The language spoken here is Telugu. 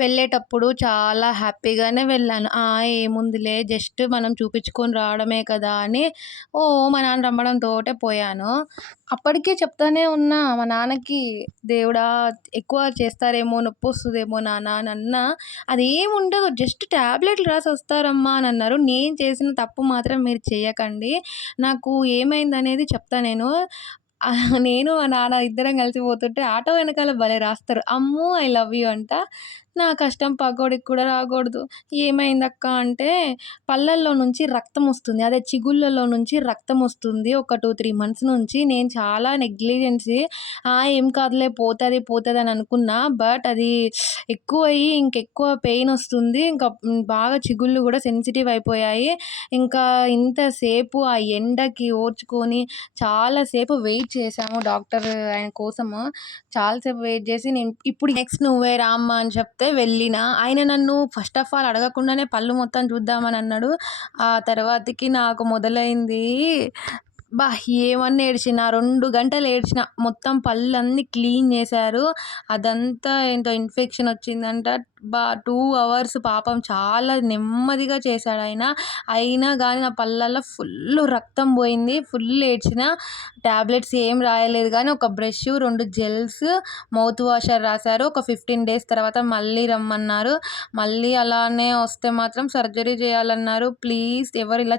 వెళ్ళేటప్పుడు చాలా హ్యాపీగానే వెళ్ళాను. ఏముందిలే జస్ట్ మనం చూపించుకొని రావడమే కదా అని మా నాన్న రమ్మడంతోటే పోయాను. అప్పటికే చెప్తానే ఉన్నా మా నాన్నకి, దేవుడా ఎక్కువ చేస్తారేమో, నొప్పొస్తదేమో నాన్న అని అన్నా, అదేముండదు జస్ట్ టాబ్లెట్లు రాసొస్తారమ్మా అని అన్నారు. నేను చేసిన తప్పు మాత్రం మీరు చెయ్యకండి. నాకు ఏమైందనేది చెప్తా నేను. నేను మా నాన్న ఇద్దరం కలిసి పోతుంటే ఆటో వెనకాల భలే రాస్తారు. అమ్ము ఐ లవ్ యూ అంట. నా కష్టం పగ్గోడికి కూడా రాకూడదు. ఏమైందక్కా అంటే పళ్ళల్లో నుంచి రక్తమొస్తుంది. అదే చిగుళ్ళలో నుంచి రక్తమొస్తుంది. ఒక 2, 3 మంత్స్ నుంచి. నేను చాలా నెగ్లిజెన్సీ ఏం కాదులే పోతది, పోతదని అనుకున్నా. బట్ అది ఎక్కువయ్యి ఇంకెక్కువ పెయినొస్తుంది. ఇంకా బాగా చిగుళ్ళు గూడా సెన్సిటివ్ అయిపోయాయి. ఇంకా ఇంతసేపు ఆ ఎండకి ఓర్చుకొని చాలా సేపు వెయిట్ చేశాము డాక్టర్ ఆయన కోసము. చాలా సేపు వెయిట్ చేసి నేను ఇప్పుడు నెక్స్ట్ నువ్వే రా అమ్మ అని చెప్తే వెళ్ళినా. ఆయన నన్ను ఫస్ట్ ఆఫ్ ఆల్ అడగకుండానే పళ్ళు మొత్తం చూద్దామని అన్నాడు. ఆ తర్వాతకి నాకు మొదలైంది ఏమన్నా ఏడ్చినా, 2 గంటలు ఏడ్చిన. మొత్తం పళ్ళన్నీ క్లీన్ చేశారు. అదంతా ఏంటో ఇన్ఫెక్షన్ వచ్చిందంట. 2 అవర్స్ పాపం చాలా నెమ్మదిగా చేశాడాయన. అయినా గానీ నా పళ్ళల్లో ఫుల్లు రక్తం పోయింది. ఫుల్ ఏడ్చిన. టాబ్లెట్స్ ఏం రాయలేదు గానీ ఒక బ్రష్, 2 జెల్స్, మౌత్ వాషర్ రాశారు. ఒక 15 డేస్ తర్వాత మళ్ళీ రమ్మన్నారు. మళ్ళీ అలానే వస్తే మాత్రం సర్జరీ చేయాలన్నారు. ప్లీజ్ ఎవరు ఇలా